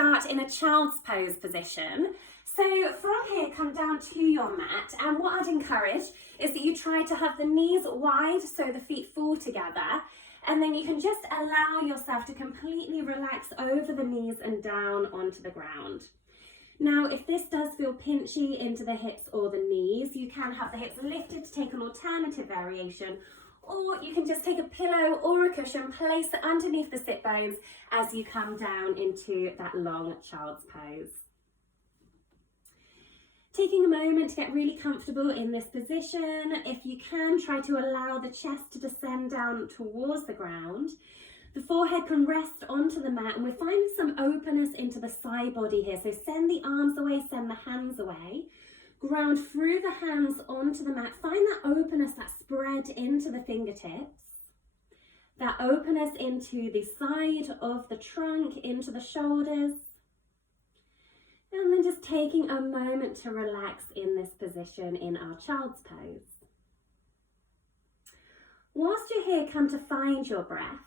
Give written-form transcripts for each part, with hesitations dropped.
start in a child's pose position. So from here, come down to your mat, and what I'd encourage is that you try to have the knees wide so the feet fall together, and then you can just allow yourself to completely relax over the knees and down onto the ground. Now, if this does feel pinchy into the hips or the knees, you can have the hips lifted to take an alternative variation, or you can just take a pillow or a cushion, place it underneath the sit bones as you come down into that long child's pose. Taking a moment to get really comfortable in this position. If you can, try to allow the chest to descend down towards the ground. The forehead can rest onto the mat, and we're finding some openness into the side body here. So send the arms away, send the hands away. Ground through the hands onto the mat. Find that openness, that spread into the fingertips. That openness into the side of the trunk, into the shoulders. And then just taking a moment to relax in this position in our child's pose. Whilst you're here, come to find your breath.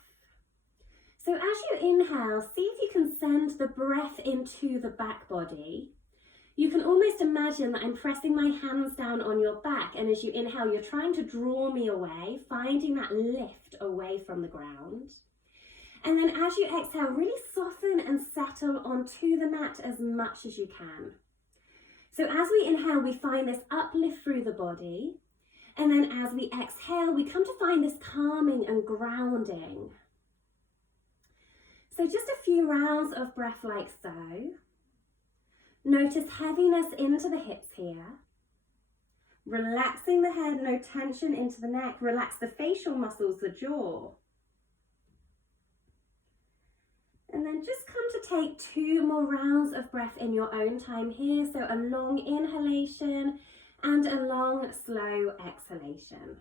So as you inhale, see if you can send the breath into the back body. You can almost imagine that I'm pressing my hands down on your back, and as you inhale, you're trying to draw me away, finding that lift away from the ground. And then as you exhale, really soften and settle onto the mat as much as you can. So as we inhale, we find this uplift through the body. And then as we exhale, we come to find this calming and grounding. So just a few rounds of breath like so. Notice heaviness into the hips here. Relaxing the head, no tension into the neck. Relax the facial muscles, the jaw. And then just come to take 2 more rounds of breath in your own time here. So a long inhalation and a long, slow exhalation.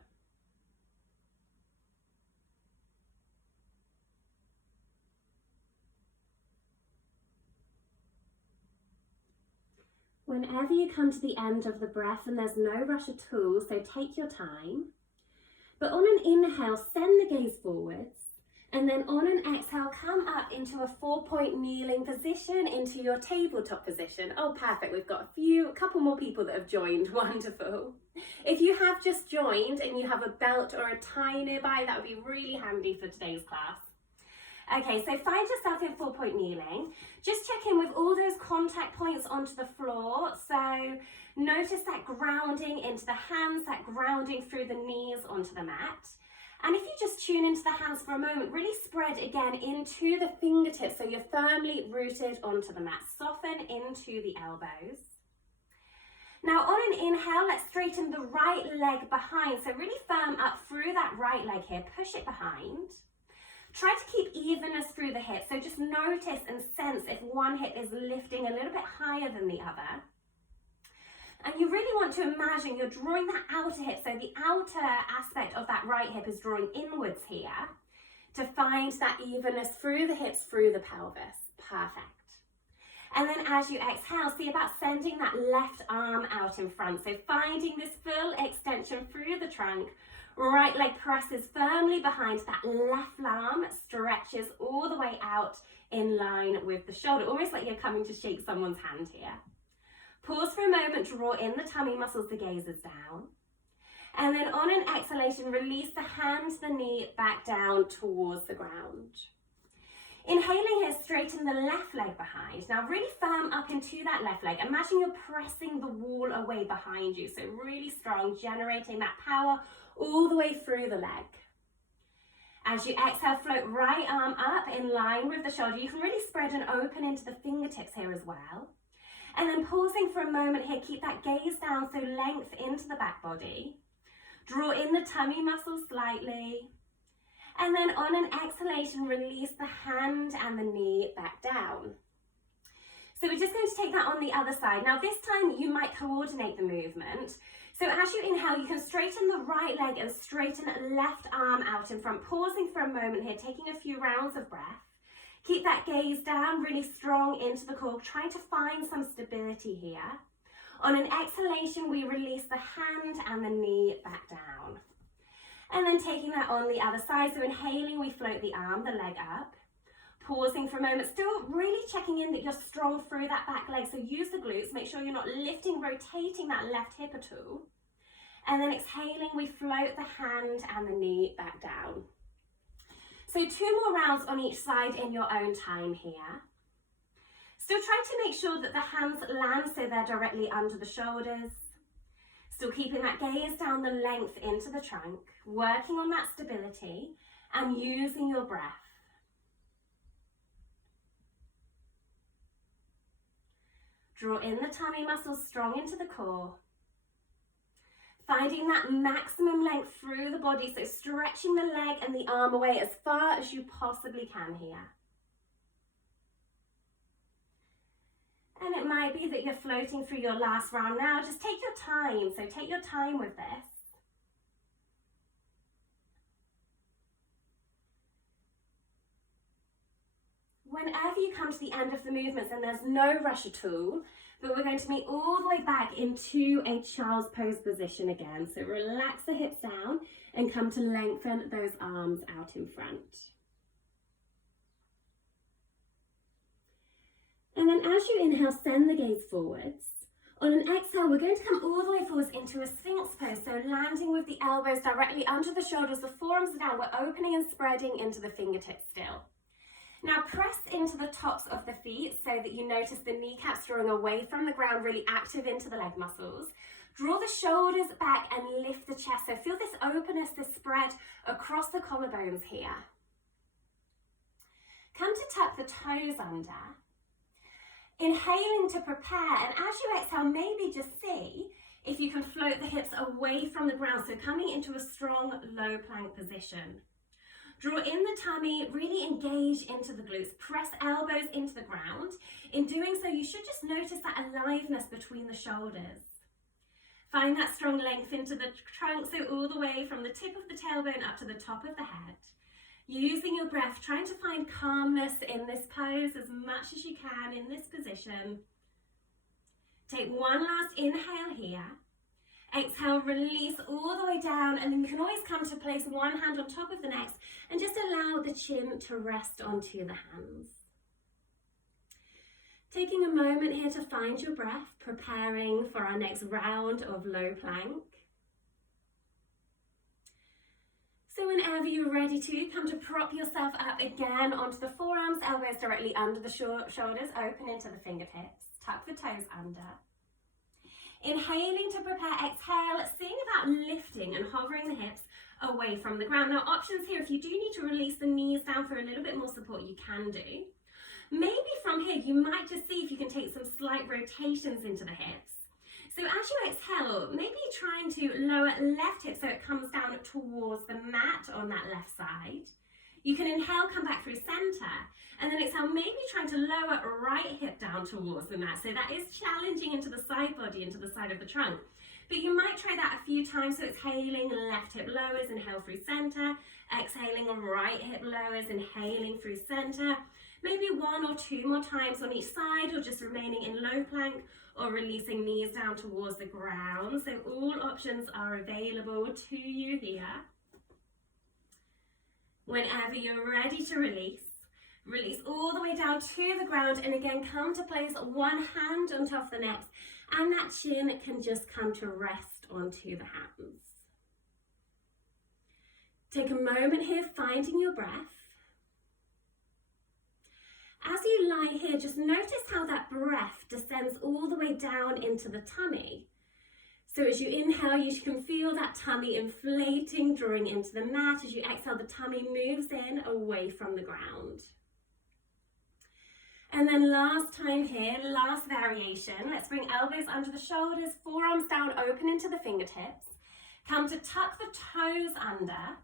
Whenever you come to the end of the breath, and there's no rush at all, so take your time. But on an inhale, send the gaze forwards. And then on an exhale, come up into a 4-point kneeling position, into your tabletop position. Oh, perfect. We've got a couple more people that have joined. Wonderful. If you have just joined and you have a belt or a tie nearby, that would be really handy for today's class. Okay, so find yourself in 4-point kneeling. Just check in with all those contact points onto the floor. So notice that grounding into the hands, that grounding through the knees onto the mat. And if you just tune into the hands for a moment, really spread again into the fingertips so you're firmly rooted onto the mat. Soften into the elbows. Now on an inhale, let's straighten the right leg behind. So really firm up through that right leg here. Push it behind. Try to keep evenness through the hips. So just notice and sense if one hip is lifting a little bit higher than the other. And you really want to imagine you're drawing that outer hip, so the outer aspect of that right hip is drawing inwards here to find that evenness through the hips, through the pelvis. Perfect. And then as you exhale, see about sending that left arm out in front. So finding this full extension through the trunk. Right leg presses firmly behind, that left arm stretches all the way out in line with the shoulder, almost like you're coming to shake someone's hand here. Pause for a moment, draw in the tummy muscles, the gaze is down. And then on an exhalation, release the hand, the knee back down towards the ground. Inhaling here, straighten the left leg behind. Now really firm up into that left leg. Imagine you're pressing the wall away behind you. So really strong, generating that power all the way through the leg. As you exhale, float right arm up in line with the shoulder. You can really spread and open into the fingertips here as well. And then pausing for a moment here, keep that gaze down, so length into the back body. Draw in the tummy muscles slightly. And then on an exhalation, release the hand and the knee back down. So we're just going to take that on the other side. Now this time you might coordinate the movement. So as you inhale, you can straighten the right leg and straighten left arm out in front. Pausing for a moment here, taking a few rounds of breath. Keep that gaze down, really strong into the core, trying to find some stability here. On an exhalation, we release the hand and the knee back down. And then taking that on the other side, so inhaling, we float the arm, the leg up. Pausing for a moment, still really checking in that you're strong through that back leg. So use the glutes, make sure you're not lifting, rotating that left hip at all. And then exhaling, we float the hand and the knee back down. So 2 more rounds on each side in your own time here. Still try to make sure that the hands land so they're directly under the shoulders. Still keeping that gaze down the length into the trunk, working on that stability and using your breath. Draw in the tummy muscles strong into the core. Finding that maximum length through the body, so stretching the leg and the arm away as far as you possibly can here. And it might be that you're floating through your last round now. Just take your time, so take your time with this. Whenever you come to the end of the movements and there's no rush at all, but we're going to meet all the way back into a child's pose position again. So relax the hips down and come to lengthen those arms out in front. And then as you inhale, send the gaze forwards. On an exhale, we're going to come all the way forwards into a Sphinx pose. So landing with the elbows directly under the shoulders, the forearms are down. We're opening and spreading into the fingertips still. Now press into the tops of the feet so that you notice the kneecaps drawing away from the ground, really active into the leg muscles. Draw the shoulders back and lift the chest. So feel this openness, this spread across the collarbones here. Come to tuck the toes under. Inhaling to prepare, and as you exhale, maybe just see if you can float the hips away from the ground. So coming into a strong low plank position. Draw in the tummy, really engage into the glutes. Press elbows into the ground. In doing so, you should just notice that aliveness between the shoulders. Find that strong length into the trunk, so all the way from the tip of the tailbone up to the top of the head. Using your breath, trying to find calmness in this pose as much as you can in this position. Take one last inhale here. Exhale, release all the way down, and then you can always come to place one hand on top of the next and just allow the chin to rest onto the hands. Taking a moment here to find your breath, preparing for our next round of low plank. So whenever you're ready to, come to prop yourself up again onto the forearms, elbows directly under the shoulders, open into the fingertips, tuck the toes under. Inhaling to prepare, exhale, seeing about lifting and hovering the hips away from the ground. Now options here, if you do need to release the knees down for a little bit more support, you can do. Maybe from here, you might just see if you can take some slight rotations into the hips. So as you exhale, maybe trying to lower left hip so it comes down towards the mat on that left side. You can inhale, come back through center, and then exhale, maybe trying to lower right hip down towards the mat. So that is challenging into the side body, into the side of the trunk. But you might try that a few times. So exhaling, left hip lowers, inhale through center. Exhaling, right hip lowers, inhaling through center. Maybe 1 or 2 more times on each side, or just remaining in low plank, or releasing knees down towards the ground. So all options are available to you here. Whenever you're ready to release, release all the way down to the ground, and again come to place one hand on top of the next, and that chin can just come to rest onto the hands. Take a moment here, finding your breath. As you lie here, just notice how that breath descends all the way down into the tummy. So as you inhale, you can feel that tummy inflating, drawing into the mat. As you exhale, the tummy moves in away from the ground. And then last time here, last variation. Let's bring elbows under the shoulders, forearms down, open into the fingertips. Come to tuck the toes under.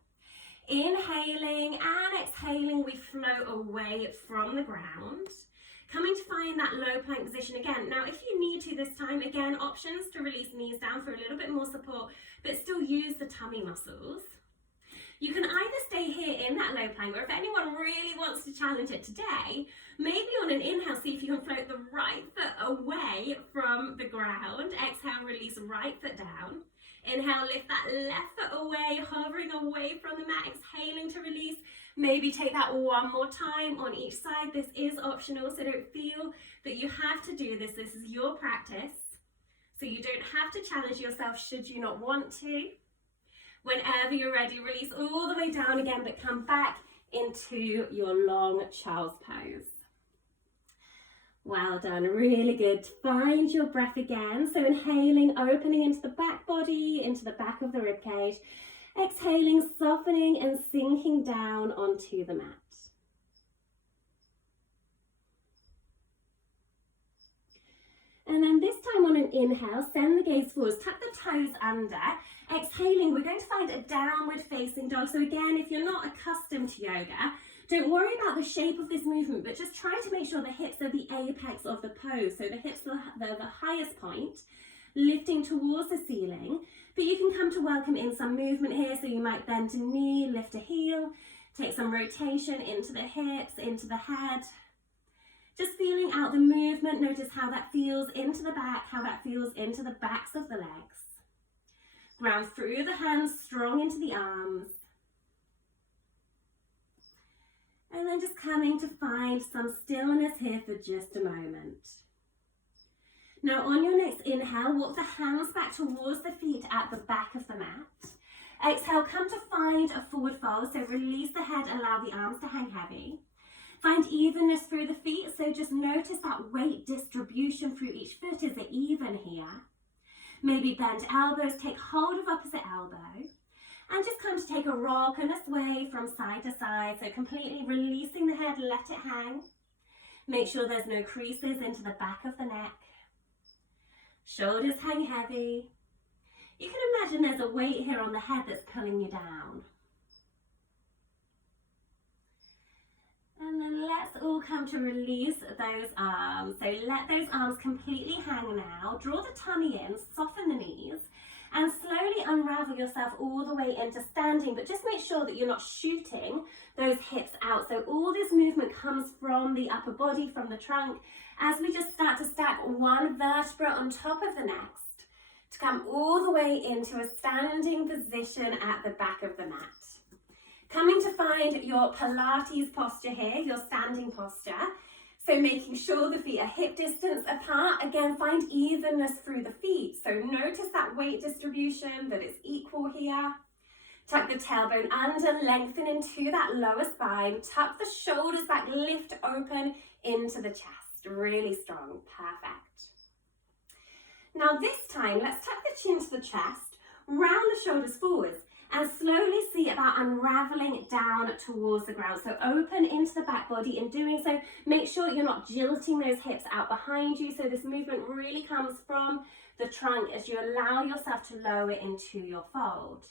Inhaling and exhaling, we float away from the ground. Coming to find that low plank position again. Now, if you need to this time, again, options to release knees down for a little bit more support, but still use the tummy muscles. You can either stay here in that low plank, or if anyone really wants to challenge it today, maybe on an inhale, see if you can float the right foot away from the ground. Exhale, release right foot down. Inhale, lift that left foot away, hovering away from the mat, exhaling to release. Maybe take that one more time on each side. This is optional, so don't feel that you have to do this. This is your practice. So you don't have to challenge yourself should you not want to. Whenever you're ready, release all the way down again, but come back into your long child's pose. Well done, really good. Find your breath again. So inhaling, opening into the back body, into the back of the rib cage. Exhaling, softening and sinking down onto the mat. And then this time on an inhale, send the gaze forwards, tuck the toes under. Exhaling, we're going to find a downward facing dog. So again, if you're not accustomed to yoga, don't worry about the shape of this movement, but just try to make sure the hips are the apex of the pose. So the hips are the highest point, lifting towards the ceiling. But you can come to welcome in some movement here. So you might bend a knee, lift a heel, take some rotation into the hips, into the head. Just feeling out the movement. Notice how that feels into the back, how that feels into the backs of the legs. Ground through the hands, strong into the arms. And then just coming to find some stillness here for just a moment. Now on your next inhale, walk the hands back towards the feet at the back of the mat. Exhale, come to find a forward fold. So release the head, allow the arms to hang heavy. Find evenness through the feet. So just notice that weight distribution through each foot. Is it even here? Maybe bend elbows, take hold of opposite elbow. And just come to take a rock and a sway from side to side. So completely releasing the head, let it hang. Make sure there's no creases into the back of the neck. Shoulders hang heavy. You can imagine there's a weight here on the head that's pulling you down. And then let's all come to release those arms. So let those arms completely hang now. Draw the tummy in, soften the knees. And slowly unravel yourself all the way into standing, but just make sure that you're not shooting those hips out. So all this movement comes from the upper body, from the trunk, as we just start to stack one vertebra on top of the next to come all the way into a standing position at the back of the mat. Coming to find your Pilates posture here, your standing posture. So making sure the feet are hip distance apart. Again, find evenness through the feet. So notice that weight distribution, that it's equal here. Tuck the tailbone under, lengthen into that lower spine. Tuck the shoulders back, lift open into the chest. Really strong, perfect. Now this time, let's tuck the chin to the chest, round the shoulders forwards. And slowly see about unraveling down towards the ground. So open into the back body. In doing so, make sure you're not jilting those hips out behind you. So this movement really comes from the trunk as you allow yourself to lower into your fold.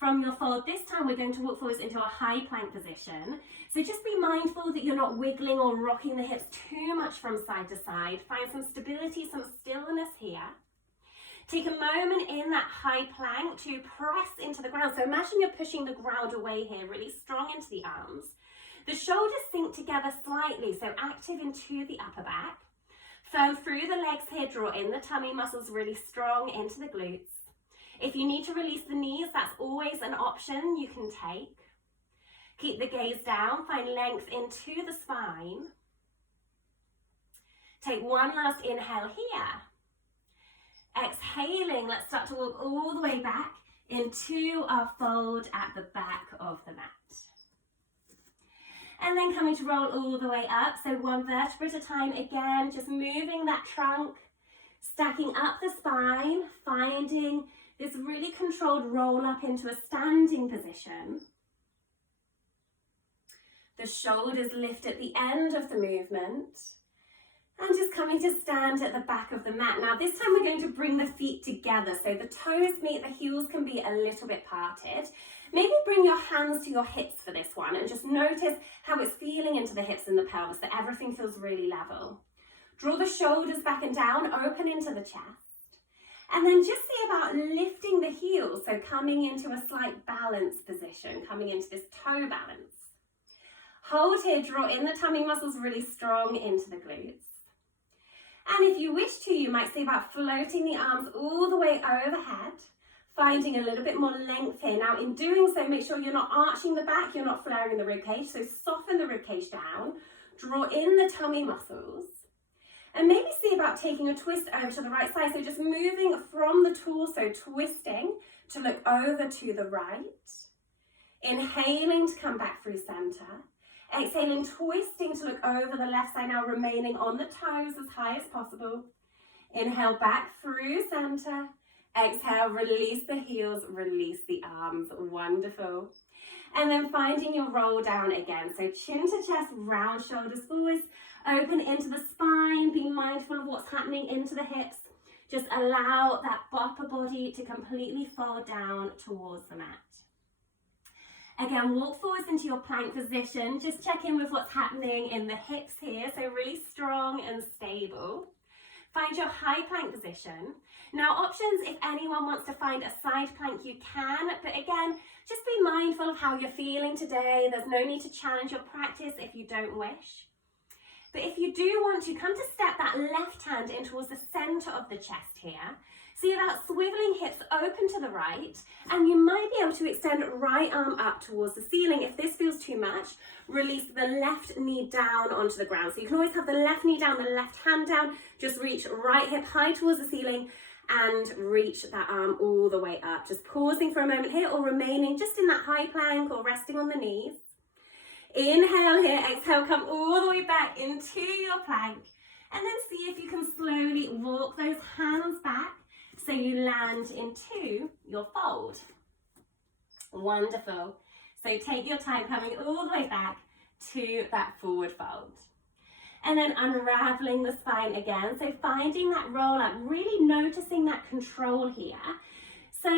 From your fold, this time we're going to walk forwards into a high plank position. So just be mindful that you're not wiggling or rocking the hips too much from side to side. Find some stability, some stillness here. Take a moment in that high plank to press into the ground. So imagine you're pushing the ground away here, really strong into the arms. The shoulders sink together slightly, so active into the upper back. Firm through the legs here, draw in the tummy muscles really strong into the glutes. If you need to release the knees, that's always an option you can take. Keep the gaze down, find length into the spine. Take one last inhale here. Exhaling, let's start to walk all the way back into our fold at the back of the mat. And then coming to roll all the way up, so one vertebra at a time again, just moving that trunk, stacking up the spine, finding this really controlled roll up into a standing position. The shoulders lift at the end of the movement. And just coming to stand at the back of the mat. Now this time we're going to bring the feet together. So the toes meet, the heels can be a little bit parted. Maybe bring your hands to your hips for this one and just notice how it's feeling into the hips and the pelvis, that everything feels really level. Draw the shoulders back and down, open into the chest. And then just see about lifting the heels. So coming into a slight balance position, coming into this toe balance. Hold here, draw in the tummy muscles really strong into the glutes. And if you wish to, you might think about floating the arms all the way overhead, finding a little bit more length here. Now, in doing so, make sure you're not arching the back, you're not flaring the ribcage, so soften the ribcage down, draw in the tummy muscles, and maybe see about taking a twist over to the right side. So just moving from the torso, twisting to look over to the right, inhaling to come back through center. Exhaling, twisting to look over the left side, now remaining on the toes as high as possible. Inhale back through center. Exhale, release the heels, release the arms. Wonderful. And then finding your roll down again. So chin to chest, round shoulders forwards, open into the spine. Be mindful of what's happening into the hips. Just allow that upper body to completely fold down towards the mat. Again, walk forwards into your plank position. Just check in with what's happening in the hips here. So really strong and stable. Find your high plank position. Now, options, if anyone wants to find a side plank, you can. But again, just be mindful of how you're feeling today. There's no need to challenge your practice if you don't wish. But if you do want to, come to step that left hand in towards the center of the chest here. See about swiveling hips open to the right, and you might be able to extend right arm up towards the ceiling. If this feels too much, release the left knee down onto the ground. So you can always have the left knee down, the left hand down, just reach right hip high towards the ceiling and reach that arm all the way up. Just pausing for a moment here or remaining just in that high plank or resting on the knees. Inhale here, exhale, come all the way back into your plank, and then see if you can slowly walk those hands back so you land into your fold. Wonderful. So take your time coming all the way back to that forward fold. And then unraveling the spine again. So finding that roll up, really noticing that control here. So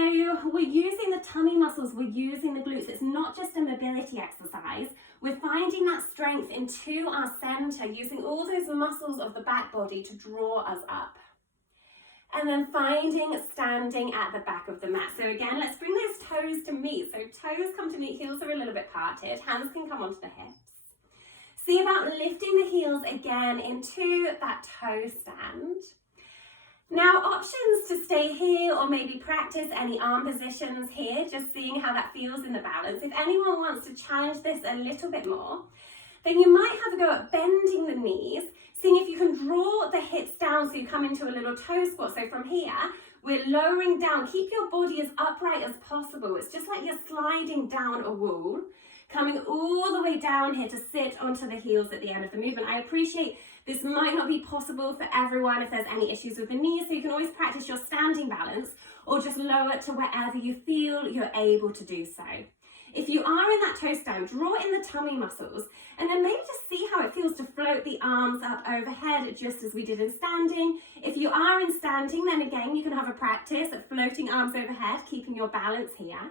we're using the tummy muscles, we're using the glutes. It's not just a mobility exercise. We're finding that strength into our center, using all those muscles of the back body to draw us up. And then finding standing at the back of the mat. So again, let's bring those toes to meet. So toes come to meet, heels are a little bit parted, hands can come onto the hips. See about lifting the heels again into that toe stand. Now, options to stay here or maybe practice any arm positions here, just seeing how that feels in the balance. If anyone wants to challenge this a little bit more, then you might have a go at bending the knees, seeing if you can draw the hips down so you come into a little toe squat. So from here, we're lowering down. Keep your body as upright as possible. It's just like you're sliding down a wall, coming all the way down here to sit onto the heels at the end of the movement. I appreciate this might not be possible for everyone if there's any issues with the knees, so you can always practice your standing balance or just lower it to wherever you feel you're able to do so. If you are in that toe stand, draw in the tummy muscles and then maybe just see how it feels to float the arms up overhead just as we did in standing. If you are in standing, then again, you can have a practice at floating arms overhead, keeping your balance here.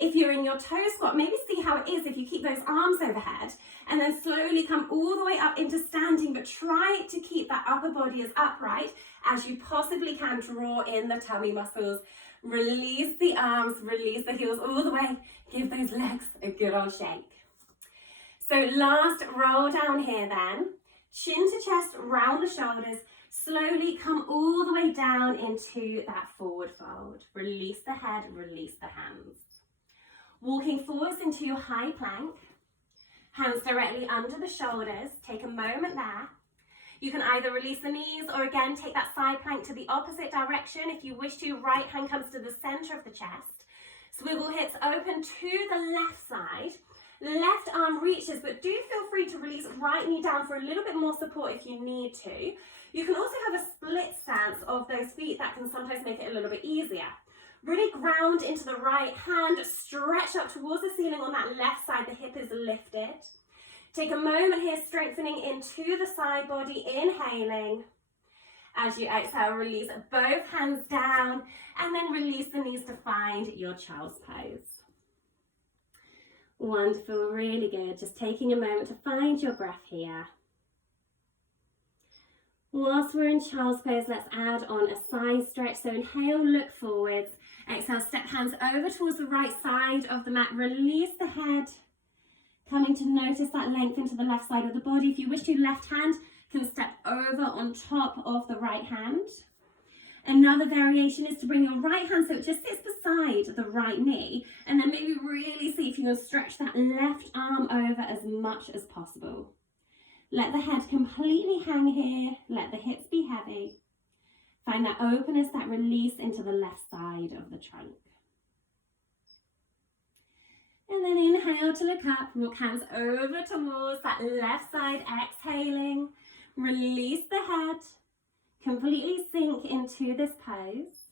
If you're in your toe squat, maybe see how it is if you keep those arms overhead and then slowly come all the way up into standing, but try to keep that upper body as upright as you possibly can. Draw in the tummy muscles, release the arms, release the heels all the way. Give those legs a good old shake. So last roll down here then, chin to chest, round the shoulders, slowly come all the way down into that forward fold. Release the head, release the hands. Walking forwards into your high plank, hands directly under the shoulders. Take a moment there. You can either release the knees or again take that side plank to the opposite direction. If you wish to, right hand comes to the center of the chest. Swivel hips open to the left side. Left arm reaches, but do feel free to release right knee down for a little bit more support if you need to. You can also have a split stance of those feet. That can sometimes make it a little bit easier. Really ground into the right hand, stretch up towards the ceiling on that left side, the hip is lifted. Take a moment here, strengthening into the side body, inhaling. As you exhale, release both hands down and then release the knees to find your child's pose. Wonderful, really good. Just taking a moment to find your breath here. Whilst we're in child's pose, let's add on a side stretch. So inhale, look forwards. Exhale, step hands over towards the right side of the mat. Release the head. Coming to notice that length into the left side of the body. If you wish to, left hand can step over on top of the right hand. Another variation is to bring your right hand so it just sits beside the right knee, and then maybe really see if you can stretch that left arm over as much as possible. Let the head completely hang here, let the hips be heavy. Find that openness, that release into the left side of the trunk. And then inhale to look up, walk hands over towards that left side, exhaling. Release the head, completely sink into this pose.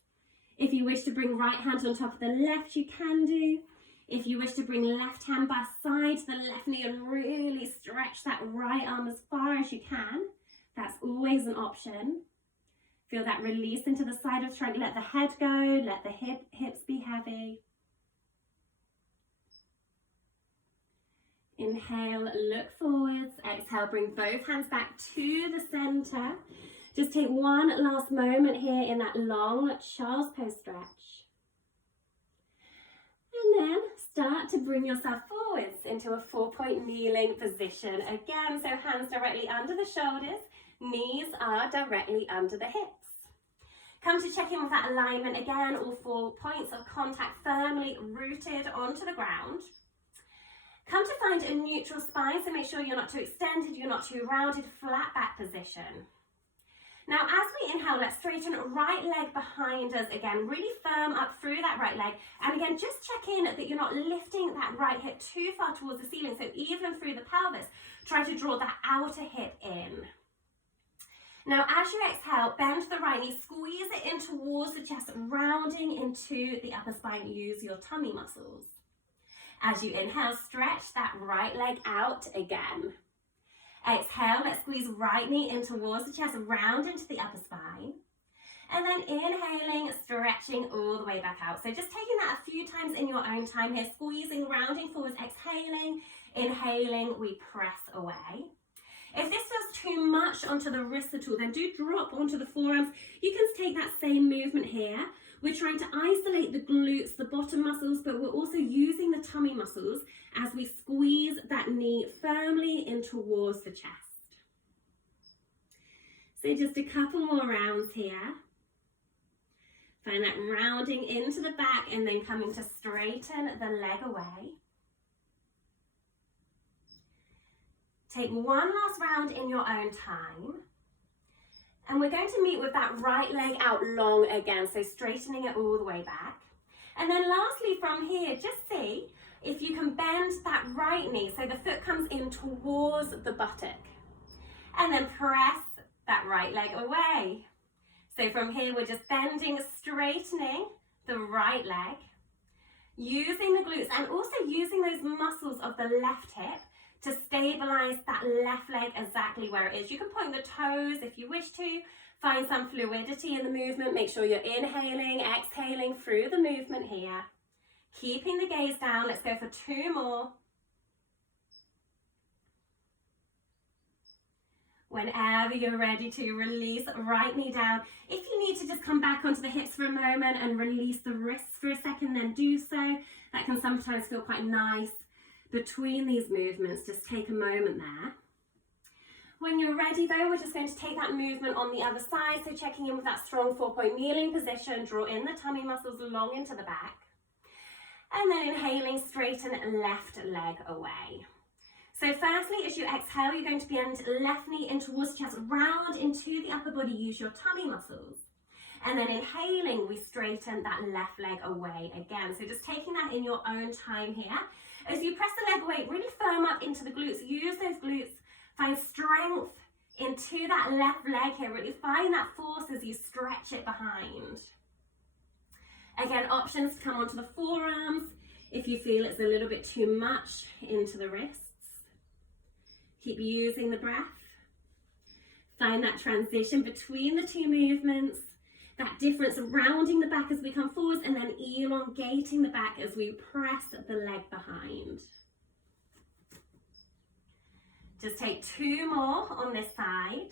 If you wish to bring right hand on top of the left, you can do. If you wish to bring left hand by side to the left knee and really stretch that right arm as far as you can, that's always an option. Feel that release into the side of the trunk. Let the head go, let the hips be heavy. Inhale, look forwards. Exhale, bring both hands back to the center. Just take one last moment here in that long child's pose stretch. And then start to bring yourself forwards into a 4-point kneeling position. Again, so hands directly under the shoulders, knees are directly under the hips. Come to check in with that alignment again, all 4 points of contact firmly rooted onto the ground. Come to find a neutral spine, so make sure you're not too extended, you're not too rounded, flat back position. Now, as we inhale, let's straighten right leg behind us again, really firm up through that right leg. And again, just check in that you're not lifting that right hip too far towards the ceiling. So even through the pelvis, try to draw that outer hip in. Now, as you exhale, bend the right knee, squeeze it in towards the chest, rounding into the upper spine. Use your tummy muscles. As you inhale, stretch that right leg out again. Exhale, let's squeeze right knee in towards the chest, round into the upper spine. And then inhaling, stretching all the way back out. So just taking that a few times in your own time here, squeezing, rounding forwards, exhaling, inhaling, we press away. If this feels too much onto the wrists at all, then do drop onto the forearms. You can take that same movement here. We're trying to isolate the glutes, the bottom muscles, but we're also using the tummy muscles as we squeeze that knee firmly in towards the chest. So just a couple more rounds here. Find that rounding into the back and then coming to straighten the leg away. Take one last round in your own time. And we're going to meet with that right leg out long again, so straightening it all the way back. And then lastly from here, just see if you can bend that right knee so the foot comes in towards the buttock. And then press that right leg away. So from here, we're just bending, straightening the right leg, using the glutes and also using those muscles of the left hip to stabilize that left leg exactly where it is. You can point the toes if you wish to. Find some fluidity in the movement. Make sure you're inhaling, exhaling through the movement here. Keeping the gaze down. Let's go for 2 more. Whenever you're ready to, release right knee down. If you need to just come back onto the hips for a moment and release the wrists for a second, then do so. That can sometimes feel quite nice. Between these movements, just take a moment there. When you're ready though, we're just going to take that movement on the other side. So checking in with that strong 4-point kneeling position, draw in the tummy muscles long into the back. And then inhaling, straighten left leg away. So firstly, as you exhale, you're going to bend left knee in towards the chest, round into the upper body, use your tummy muscles. And then inhaling, we straighten that left leg away again. So just taking that in your own time here. As you press the leg away, really firm up into the glutes. Use those glutes. Find strength into that left leg here. Really find that force as you stretch it behind. Again, options to come onto the forearms if you feel it's a little bit too much into the wrists. Keep using the breath. Find that transition between the 2 movements. That difference of rounding the back as we come forwards and then elongating the back as we press the leg behind. Just take 2 more on this side.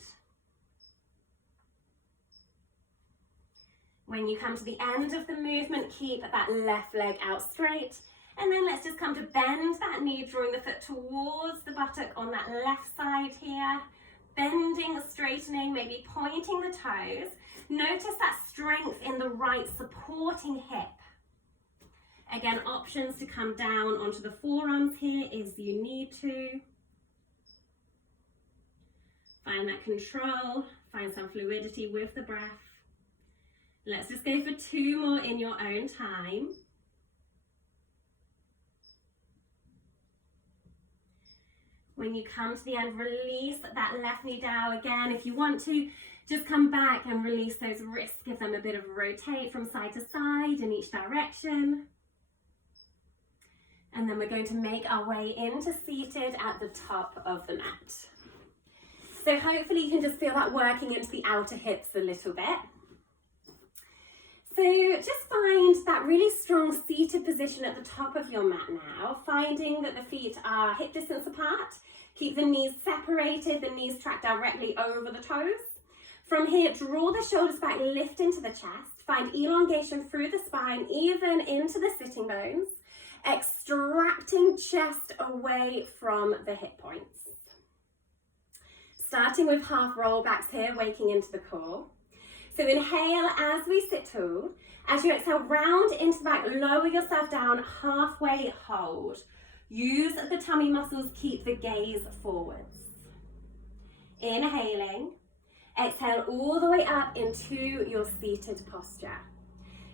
When you come to the end of the movement, keep that left leg out straight. And then let's just come to bend that knee, drawing the foot towards the buttock on that left side here. bending, straightening, maybe pointing the toes. Notice that strength in the right supporting hip. Again, options to come down onto the forearms here if you need to. Find that control, find some fluidity with the breath. Let's just go for 2 more in your own time. When you come to the end, release that left knee down again. If you want to, just come back and release those wrists. Give them a bit of a rotate from side to side in each direction. And then we're going to make our way into seated at the top of the mat. So hopefully you can just feel that working into the outer hips a little bit. So just find that really strong seated position at the top of your mat now, finding that the feet are hip distance apart. Keep the knees separated, the knees track directly over the toes. From here, draw the shoulders back, lift into the chest. Find elongation through the spine, even into the sitting bones. Extracting chest away from the hip points. Starting with half rollbacks here, waking into the core. So inhale as we sit tall. As you exhale, round into the back, lower yourself down, halfway hold. Use the tummy muscles, keep the gaze forwards. Inhaling, exhale all the way up into your seated posture.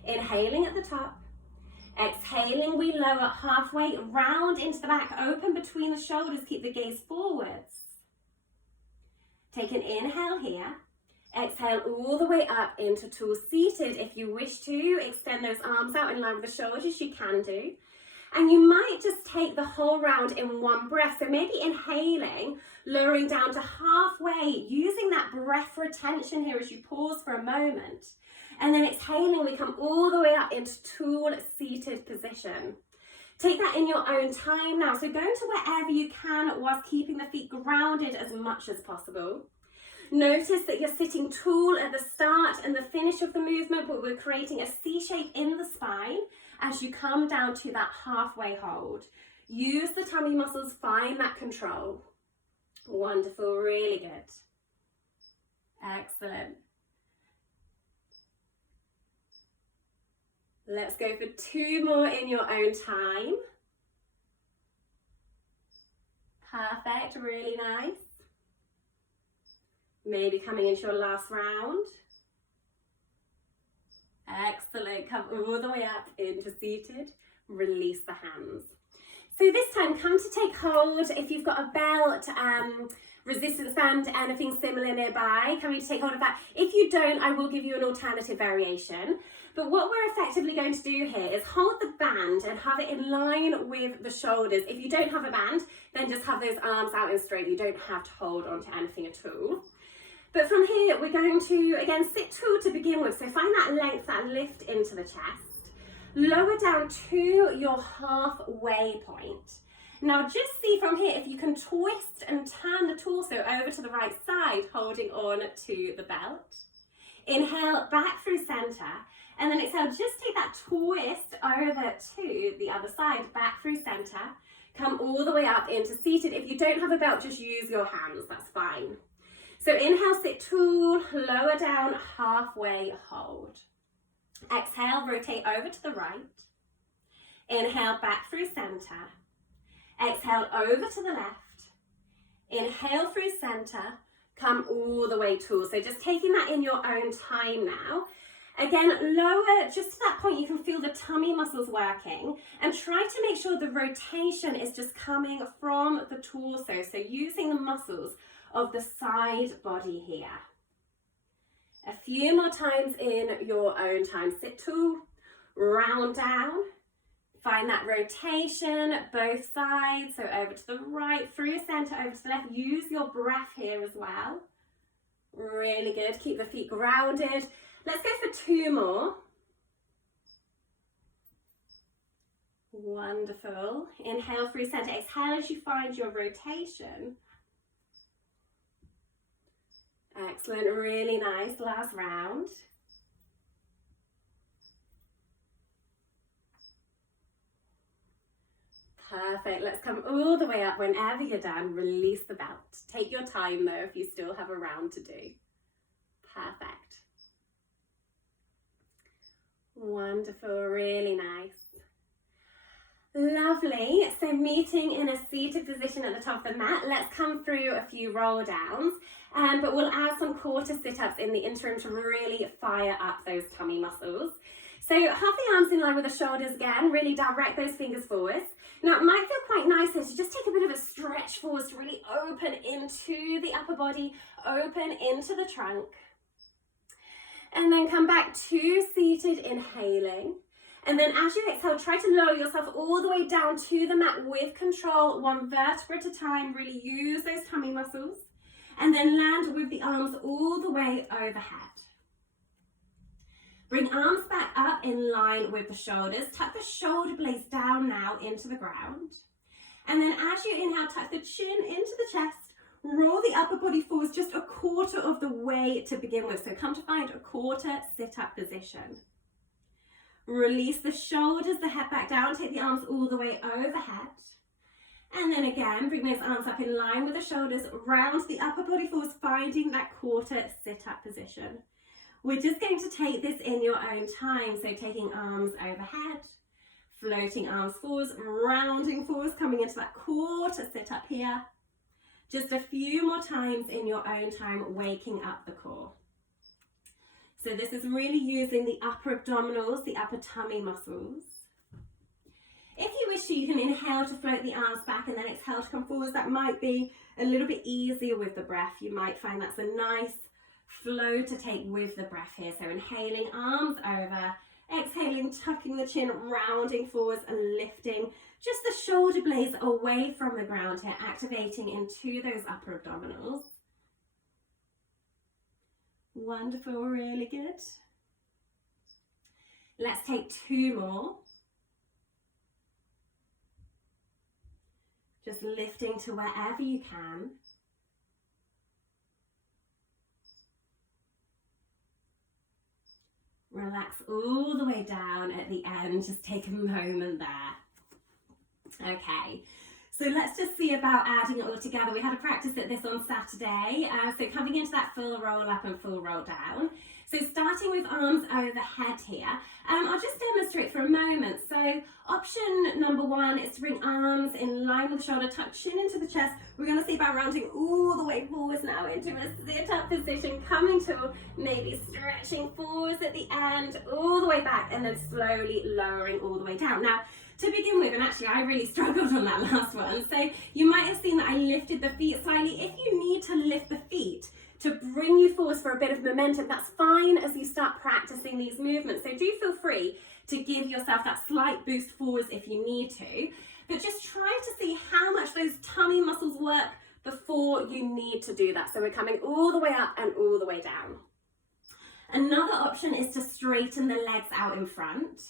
Inhaling at the top. Exhaling, we lower halfway, round into the back, open between the shoulders, keep the gaze forwards. Take an inhale here. Exhale all the way up into tall seated. If you wish to, extend those arms out in line with the shoulders, you can do. And you might just take the whole round in one breath. So maybe inhaling, lowering down to halfway, using that breath retention here as you pause for a moment. And then exhaling, we come all the way up into tall seated position. Take that in your own time now. So go to wherever you can whilst keeping the feet grounded as much as possible. Notice that you're sitting tall at the start and the finish of the movement, but we're creating a C shape in the spine as you come down to that halfway hold. Use the tummy muscles, find that control. Wonderful, really good. Excellent. Let's go for 2 more in your own time. Perfect, really nice. Maybe coming into your last round. Excellent, come all the way up into seated. Release the hands. So this time, come to take hold. If you've got a belt, resistance band, anything similar nearby, coming to take hold of that. If you don't, I will give you an alternative variation. But what we're effectively going to do here is hold the band and have it in line with the shoulders. If you don't have a band, then just have those arms out and straight. You don't have to hold onto anything at all. But from here, we're going to, again, sit tall to begin with. So find that length, that lift into the chest. Lower down to your halfway point. Now just see from here if you can twist and turn the torso over to the right side, holding on to the belt. Inhale, back through center. And then exhale, just take that twist over to the other side, back through center. Come all the way up into seated. If you don't have a belt, just use your hands, that's fine. So inhale, sit tall, lower down, halfway hold. Exhale, rotate over to the right. Inhale, back through center. Exhale, over to the left. Inhale through center, come all the way tall. So just taking that in your own time now. Again, lower, just to that point, you can feel the tummy muscles working, and try to make sure the rotation is just coming from the torso. So using the muscles of the side body here. A few more times in your own time. Sit tall, round down, find that rotation, both sides. So over to the right, through your center, over to the left. Use your breath here as well. Really good, keep the feet grounded. Let's go for 2 more. Wonderful. Inhale through center. Exhale as you find your rotation. Excellent, really nice. Last round. Perfect. Let's come all the way up. Whenever you're done, release the belt. Take your time though if you still have a round to do. Perfect. Wonderful, really nice. Lovely. So meeting in a seated position at the top of the mat, let's come through a few roll downs, but we'll add some quarter sit-ups in the interim to really fire up those tummy muscles. So have the arms in line with the shoulders again, really direct those fingers forwards. Now it might feel quite nice here to just take a bit of a stretch forwards to really open into the upper body, open into the trunk. And then come back to seated, inhaling. And then as you exhale, try to lower yourself all the way down to the mat with control, one vertebra at a time. Really use those tummy muscles. And then land with the arms all the way overhead. Bring arms back up in line with the shoulders. Tuck the shoulder blades down now into the ground. And then as you inhale, tuck the chin into the chest. Roll the upper body forwards just a quarter of the way to begin with. So come to find a quarter sit-up position. Release the shoulders, the head back down. Take the arms all the way overhead. And then again, bring those arms up in line with the shoulders. Round the upper body forwards, finding that quarter sit-up position. We're just going to take this in your own time. So taking arms overhead, floating arms forwards, rounding forwards, coming into that quarter sit-up here. Just a few more times in your own time, waking up the core. So this is really using the upper abdominals, the upper tummy muscles. If you wish to, you can inhale to float the arms back and then exhale to come forwards. That might be a little bit easier with the breath. You might find that's a nice flow to take with the breath here. So inhaling, arms over, exhaling, tucking the chin, rounding forwards and lifting just the shoulder blades away from the ground here, activating into those upper abdominals. Wonderful, really good. Let's take two more. Just lifting to wherever you can. Relax all the way down at the end. Just take a moment there. Okay. So let's just see about adding it all together. We had a practice at this on Saturday. So coming into that full roll up and full roll down. So starting with arms overhead here. I'll just demonstrate for a moment. So option number one is to bring arms in line with the shoulder, tuck chin into the chest. We're going to see about rounding all the way forwards now into a sit-up position, coming to maybe stretching forwards at the end, all the way back, and then slowly lowering all the way down. Now, to begin with, and actually I really struggled on that last one, so you might have seen that I lifted the feet slightly. If you need to lift the feet to bring you forwards for a bit of momentum, that's fine as you start practicing these movements. So do feel free to give yourself that slight boost forwards if you need to, but just try to see how much those tummy muscles work before you need to do that. So we're coming all the way up and all the way down. Another option is to straighten the legs out in front.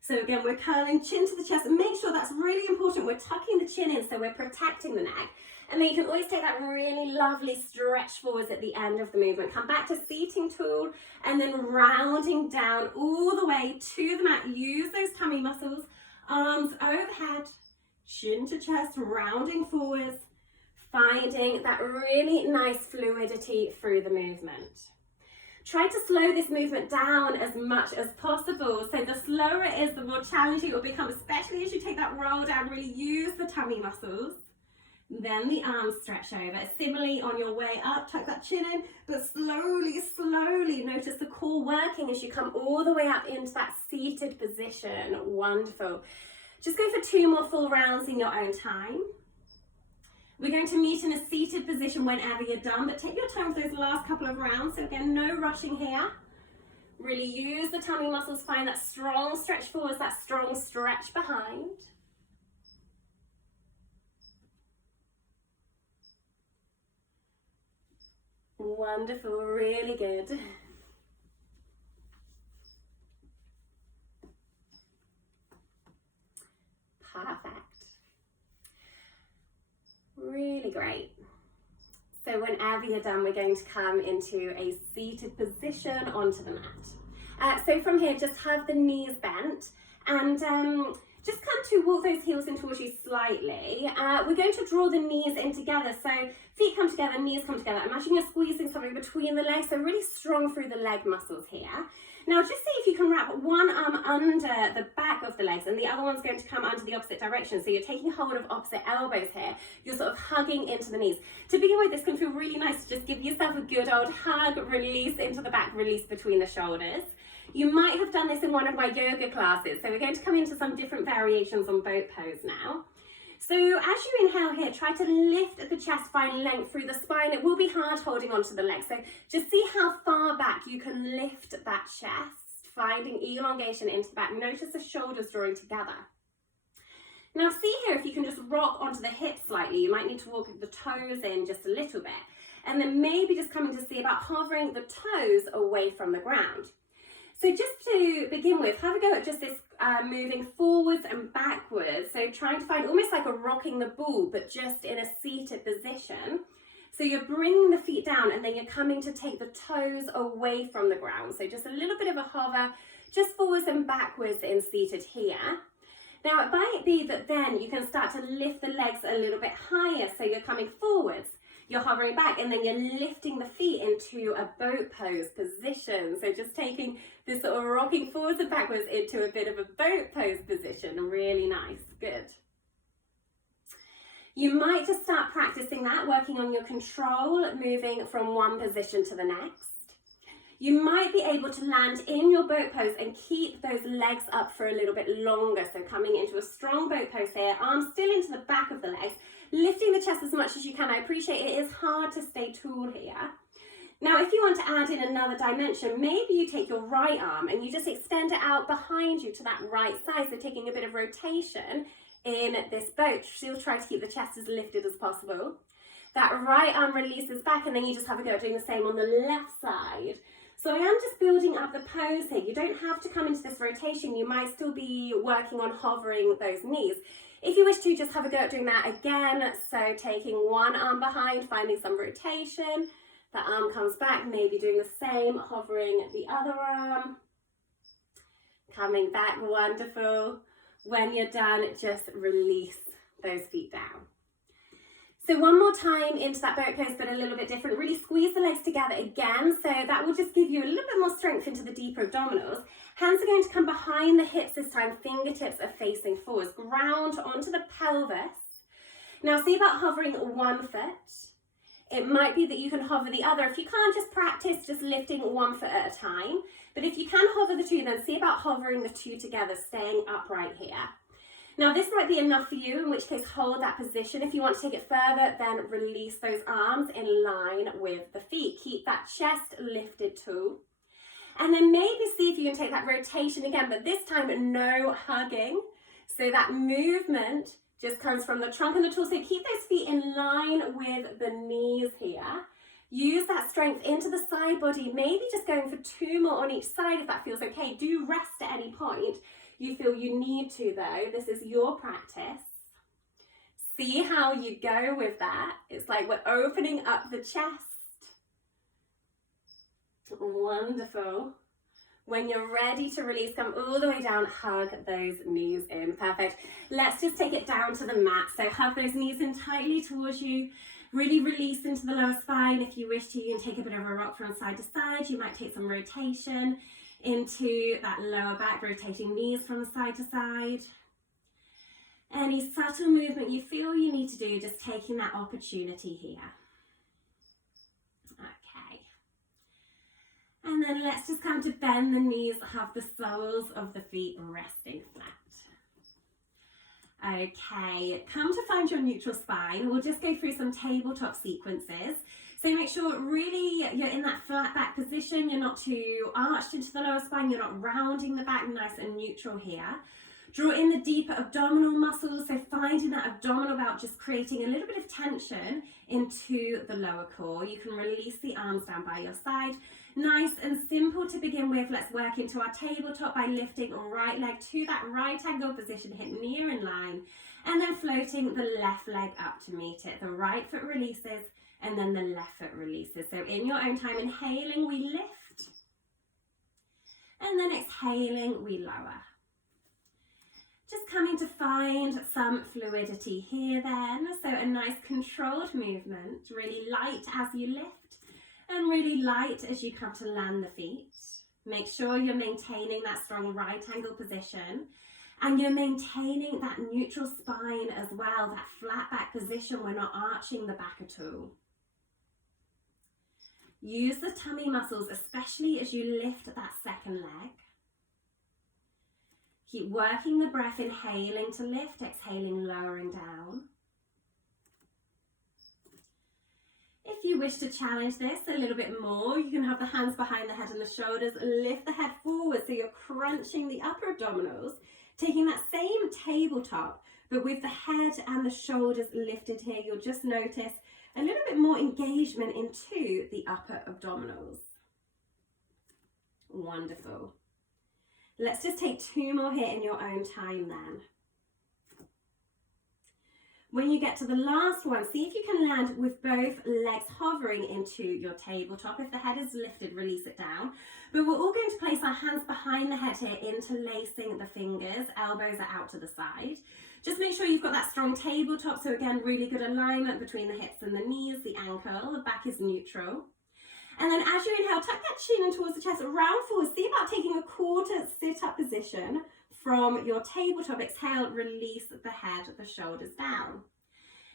So again, we're curling chin to the chest, and make sure that's really important. We're tucking the chin in, so we're protecting the neck. And then you can always take that really lovely stretch forwards at the end of the movement. Come back to seating tool, and then rounding down all the way to the mat. Use those tummy muscles, arms overhead, chin to chest, rounding forwards, finding that really nice fluidity through the movement. Try to slow this movement down as much as possible. So the slower it is, the more challenging it will become, especially as you take that roll down. Really use the tummy muscles. Then the arms stretch over. Similarly, on your way up, tuck that chin in, but slowly notice the core working as you come all the way up into that seated position. Wonderful. Just go for two more full rounds in your own time. We're going to meet in a seated position whenever you're done, but take your time for those last couple of rounds. So again, no rushing here. Really use the tummy muscles, find that strong stretch forwards, that strong stretch behind. Wonderful, really good. Perfect. Really great. So whenever you're done, we're going to come into a seated position onto the mat. So from here, just have the knees bent, and just come to walk those heels in towards you slightly. We're going to draw the knees in together. So feet come together, knees come together. Imagine you're squeezing something between the legs, so really strong through the leg muscles here. Now just see if you can wrap one arm under the back of the legs and the other one's going to come under the opposite direction. So you're taking hold of opposite elbows here. You're sort of hugging into the knees. To begin with, this can feel really nice to just give yourself a good old hug, release into the back, release between the shoulders. You might have done this in one of my yoga classes. So we're going to come into some different variations on boat pose now. So as you inhale here, try to lift the chest, find length through the spine. It will be hard holding onto the legs. So just see how far back you can lift that chest, finding elongation into the back. Notice the shoulders drawing together. Now see here, if you can just rock onto the hips slightly, you might need to walk the toes in just a little bit. And then maybe just coming to see about hovering the toes away from the ground. So just to begin with, have a go at just this moving forwards and backwards. So trying to find almost like a rocking the ball, but just in a seated position. So you're bringing the feet down and then you're coming to take the toes away from the ground. So just a little bit of a hover, just forwards and backwards in seated here. Now it might be that then you can start to lift the legs a little bit higher. So you're coming forwards. You're hovering back and then you're lifting the feet into a boat pose position. So just taking this sort of rocking forwards and backwards into a bit of a boat pose position. Really nice, good. You might just start practicing that, working on your control, moving from one position to the next. You might be able to land in your boat pose and keep those legs up for a little bit longer. So coming into a strong boat pose here, arms still into the back of the legs, lifting the chest as much as you can. I appreciate it is hard to stay tall here. Now, if you want to add in another dimension, maybe you take your right arm and you just extend it out behind you to that right side. So taking a bit of rotation in this boat. Still try to keep the chest as lifted as possible. That right arm releases back and then you just have a go at doing the same on the left side. So I am just building up the pose here. You don't have to come into this rotation. You might still be working on hovering those knees. If you wish to, just have a go at doing that again. So taking one arm behind, finding some rotation. That arm comes back, maybe doing the same, hovering the other arm. Coming back, wonderful. When you're done, just release those feet down. So one more time into that boat pose, but a little bit different. Really squeeze the legs together again. So that will just give you a little bit more strength into the deeper abdominals. Hands are going to come behind the hips this time. Fingertips are facing forwards. Ground onto the pelvis. Now see about hovering one foot. It might be that you can hover the other. If you can't, just practice just lifting one foot at a time. But if you can hover the two, then see about hovering the two together, staying upright here. Now this might be enough for you, in which case hold that position. If you want to take it further, then release those arms in line with the feet. Keep that chest lifted too. And then maybe see if you can take that rotation again, but this time no hugging. So that movement just comes from the trunk and the torso. Keep those feet in line with the knees here. Use that strength into the side body, maybe just going for 2 more on each side if that feels okay. Do rest at any point you feel you need to though. This is your practice. See how you go with that. It's like we're opening up the chest. Wonderful. When you're ready to release, come all the way down, hug those knees in. Perfect. Let's just take it down to the mat. So hug those knees in tightly towards you. Really release into the lower spine. If you wish to, you can take a bit of a rock from side to side. You might take some rotation into that lower back, rotating knees from side to side. Any subtle movement you feel you need to do, just taking that opportunity here. Okay. And then let's just come to bend the knees, have the soles of the feet resting flat. Okay, come to find your neutral spine. We'll just go through some tabletop sequences. So make sure really you're in that flat back position. You're not too arched into the lower spine. You're not rounding the back, nice and neutral here. Draw in the deeper abdominal muscles. So finding that abdominal belt, just creating a little bit of tension into the lower core. You can release the arms down by your side. Nice and simple to begin with. Let's work into our tabletop by lifting right leg to that right angle position, hip near in line, and then floating the left leg up to meet it. The right foot releases and then the left foot releases. So in your own time, inhaling, we lift, and then exhaling, we lower. Just coming to find some fluidity here then. So a nice controlled movement, really light as you lift and really light as you come to land the feet. Make sure you're maintaining that strong right angle position and you're maintaining that neutral spine as well, that flat back position. We're not arching the back at all. Use the tummy muscles, especially as you lift that second leg. Keep working the breath, inhaling to lift, exhaling, lowering down. If you wish to challenge this a little bit more, you can have the hands behind the head and the shoulders, lift the head forward so you're crunching the upper abdominals, taking that same tabletop, but with the head and the shoulders lifted here. You'll just notice a little bit more engagement into the upper abdominals. Wonderful. Let's just take 2 more here in your own time then. When you get to the last one, see if you can land with both legs hovering into your tabletop. If the head is lifted, release it down. But we're all going to place our hands behind the head here, interlacing the fingers. Elbows are out to the side. Just make sure you've got that strong tabletop. So again, really good alignment between the hips and the knees, the ankle. The back is neutral. And then as you inhale, tuck that chin in towards the chest, round forward. See about taking a quarter sit-up position from your tabletop. Exhale, release the head, the shoulders down.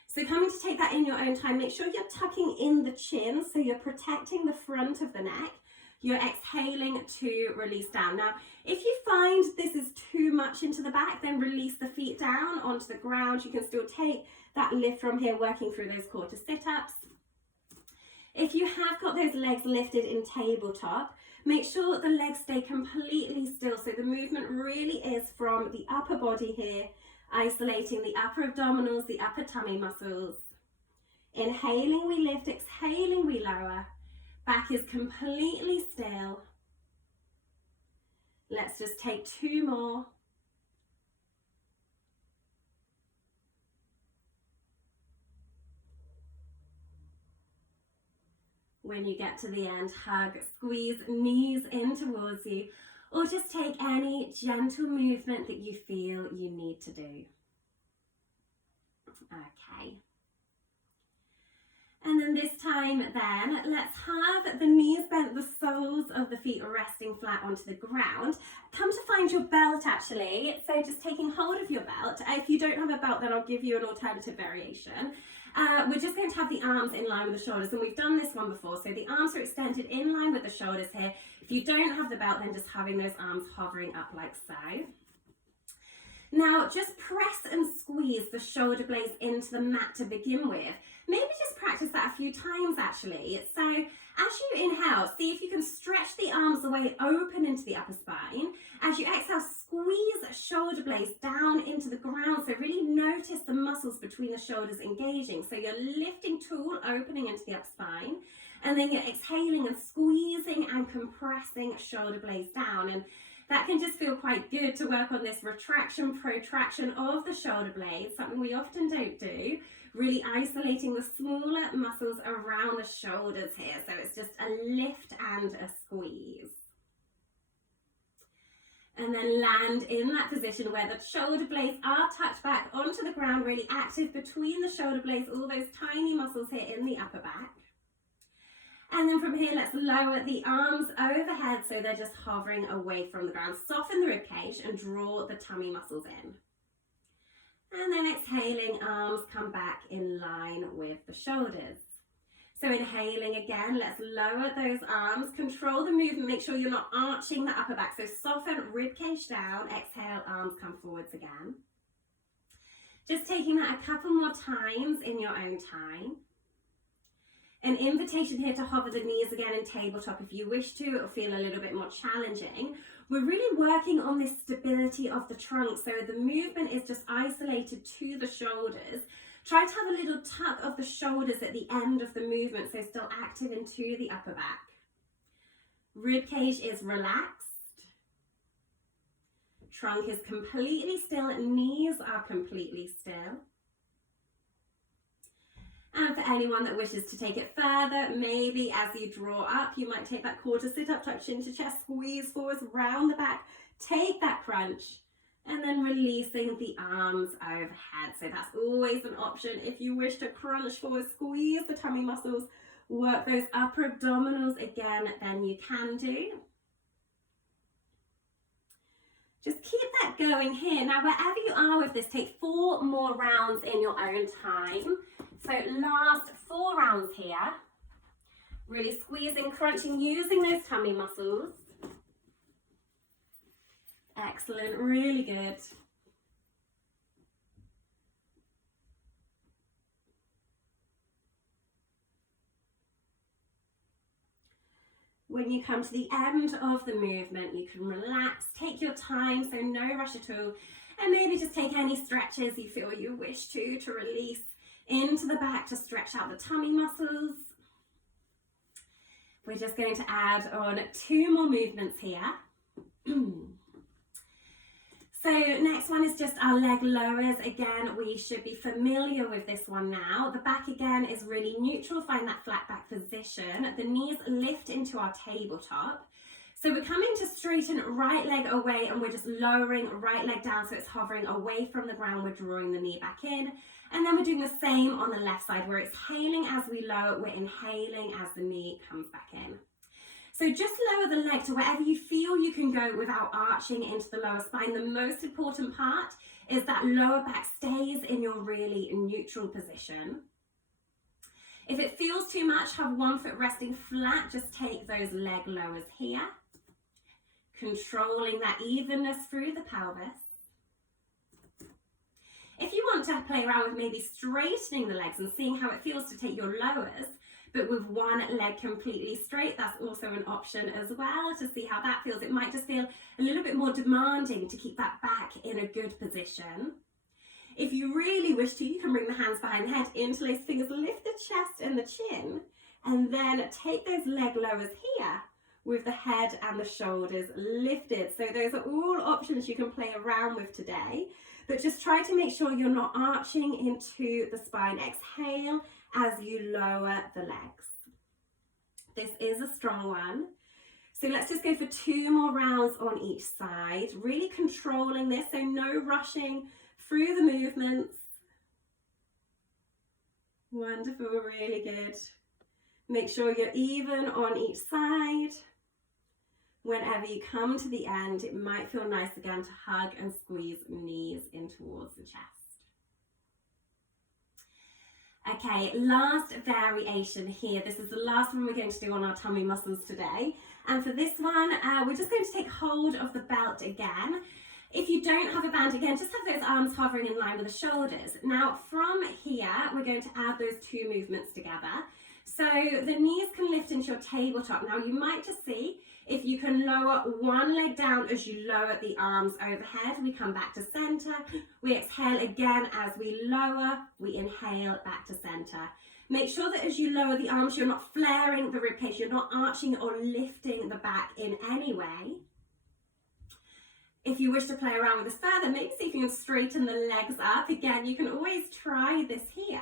So coming to take that in your own time, make sure you're tucking in the chin so you're protecting the front of the neck. You're exhaling to release down. Now, if you find this is too much into the back, then release the feet down onto the ground. You can still take that lift from here, working through those quarter sit-ups. If you have got those legs lifted in tabletop, make sure the legs stay completely still. So the movement really is from the upper body here, isolating the upper abdominals, the upper tummy muscles. Inhaling, we lift. Exhaling, we lower. Back is completely still. Let's just take 2 more. When you get to the end, hug, squeeze knees in towards you, or just take any gentle movement that you feel you need to do. Okay. And then this time then, let's have the knees bent, the soles of the feet resting flat onto the ground. Come to find your belt actually, so just taking hold of your belt. If you don't have a belt, then I'll give you an alternative variation. We're just going to have the arms in line with the shoulders, and we've done this one before, so the arms are extended in line with the shoulders here. If you don't have the belt, then just having those arms hovering up like so. Now just press and squeeze the shoulder blades into the mat to begin with. Maybe just practice that a few times actually. So as you inhale, see if you can stretch the arms away open into the upper spine. As you exhale, squeeze shoulder blades down into the ground. So really notice the muscles between the shoulders engaging. So you're lifting tall, opening into the upper spine. And then you're exhaling and squeezing and compressing shoulder blades down. And that can just feel quite good to work on this retraction, protraction of the shoulder blades, something we often don't do. Really isolating the smaller muscles around the shoulders here. So it's just a lift and a squeeze. And then land in that position where the shoulder blades are tucked back onto the ground, really active between the shoulder blades, all those tiny muscles here in the upper back. And then from here, let's lower the arms overhead so they're just hovering away from the ground. Soften the ribcage and draw the tummy muscles in. And then exhaling, arms come back in line with the shoulders. So inhaling again, let's lower those arms, control the movement, make sure you're not arching the upper back. So soften, ribcage down, exhale, arms come forwards again. Just taking that a couple more times in your own time. An invitation here to hover the knees again in tabletop if you wish to. It'll feel a little bit more challenging. We're really working on this stability of the trunk, so the movement is just isolated to the shoulders. Try to have a little tuck of the shoulders at the end of the movement, so still active into the upper back. Ribcage is relaxed. Trunk is completely still, knees are completely still. And for anyone that wishes to take it further, maybe as you draw up, you might take that quarter sit up, tuck chin to chest, squeeze forwards, round the back, take that crunch, And then releasing the arms overhead. So that's always an option. If you wish to crunch forward, squeeze the tummy muscles, work those upper abdominals again, then you can do. Just keep that going here. Now, wherever you are with this, take 4 more rounds in your own time. So last 4 rounds here. Really squeezing, crunching, using those tummy muscles. Excellent, really good. When you come to the end of the movement, you can relax, take your time, so no rush at all, and maybe just take any stretches you feel you wish to release into the back to stretch out the tummy muscles. We're just going to add on 2 more movements here. So next one is just our leg lowers. Again, we should be familiar with this one now. The back again is really neutral. Find that flat back position. The knees lift into our tabletop. So we're coming to straighten right leg away and we're just lowering right leg down so it's hovering away from the ground. We're drawing the knee back in. And then we're doing the same on the left side. We're exhaling as we lower, we're inhaling as the knee comes back in. So just lower the leg to wherever you feel you can go without arching into the lower spine. The most important part is that lower back stays in your really neutral position. If it feels too much, have one foot resting flat. Just take those leg lowers here. Controlling that evenness through the pelvis. If you want to play around with maybe straightening the legs and seeing how it feels to take your lowers, but with one leg completely straight, that's also an option as well to see how that feels. It might just feel a little bit more demanding to keep that back in a good position. If you really wish to, you can bring the hands behind the head, interlace fingers, lift the chest and the chin, and then take those leg lowers here with the head and the shoulders lifted. So those are all options you can play around with today, but just try to make sure you're not arching into the spine. Exhale as you lower the legs. This is a strong one. So let's just go for 2 more rounds on each side, really controlling this, so no rushing through the movements. Wonderful, really good. Make sure you're even on each side. Whenever you come to the end, it might feel nice again to hug and squeeze knees in towards the chest. Okay, last variation here. This is the last one we're going to do on our tummy muscles today. And for this one, we're just going to take hold of the belt again. If you don't have a band, again, just have those arms hovering in line with the shoulders. Now, from here, we're going to add those 2 movements together. So the knees can lift into your tabletop. Now, you might just see if you can lower one leg down as you lower the arms overhead. We come back to center. We exhale again as we lower. We inhale back to center. Make sure that as you lower the arms, you're not flaring the ribcage. You're not arching or lifting the back in any way. If you wish to play around with this further, maybe see if you can straighten the legs up. Again, you can always try this here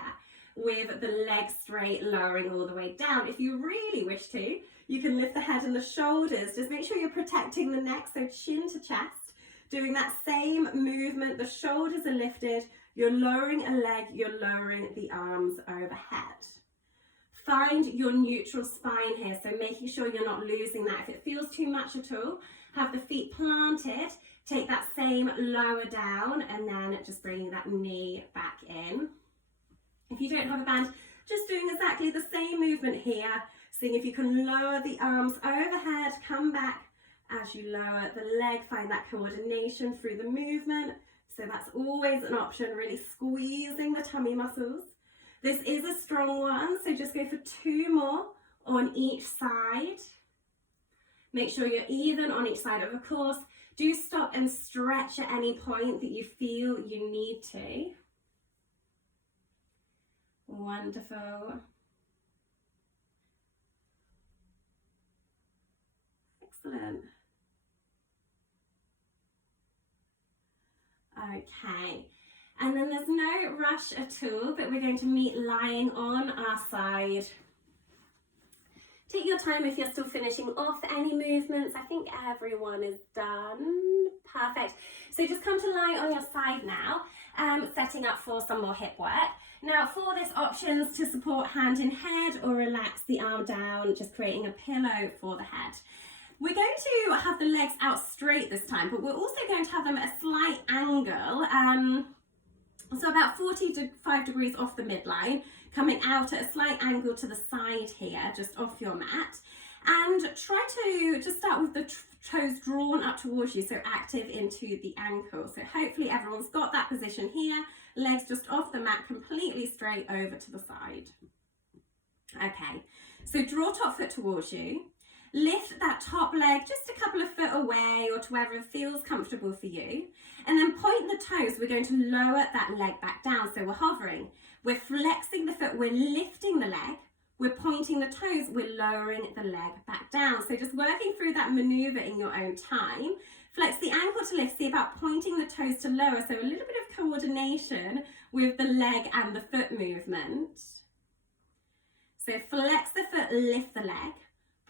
with the legs straight, lowering all the way down. If you really wish to, you can lift the head and the shoulders. Just make sure you're protecting the neck, so chin to chest. Doing that same movement, the shoulders are lifted, you're lowering a leg, you're lowering the arms overhead. Find your neutral spine here, so making sure you're not losing that. If it feels too much at all, have the feet planted, take that same lower down, and then just bringing that knee back in. If you don't have a band, just doing exactly the same movement here, seeing if you can lower the arms overhead, come back as you lower the leg, find that coordination through the movement. So that's always an option, really squeezing the tummy muscles. This is a strong one, so just go for 2 more on each side. Make sure you're even on each side. Of course, do stop and stretch at any point that you feel you need to. Wonderful. Excellent. Okay, and then there's no rush at all, but we're going to meet lying on our side. Take your time if you're still finishing off any movements. I think everyone is done. Perfect. So just come to lie on your side now, setting up for some more hip work. Now for this, options to support hand in head or relax the arm down, just creating a pillow for the head. We're going to have the legs out straight this time, but we're also going to have them at a slight angle. So about 45 degrees off the midline, coming out at a slight angle to the side here, just off your mat. And try to just start with the toes drawn up towards you, so active into the ankle. So hopefully everyone's got that position here, legs just off the mat, completely straight over to the side. Okay, so draw top foot towards you. Lift that top leg just a couple of foot away or to wherever feels comfortable for you. And then point the toes. We're going to lower that leg back down. So we're hovering. We're flexing the foot. We're lifting the leg. We're pointing the toes. We're lowering the leg back down. So just working through that maneuver in your own time. Flex the ankle to lift. See about pointing the toes to lower. So a little bit of coordination with the leg and the foot movement. So flex the foot, lift the leg.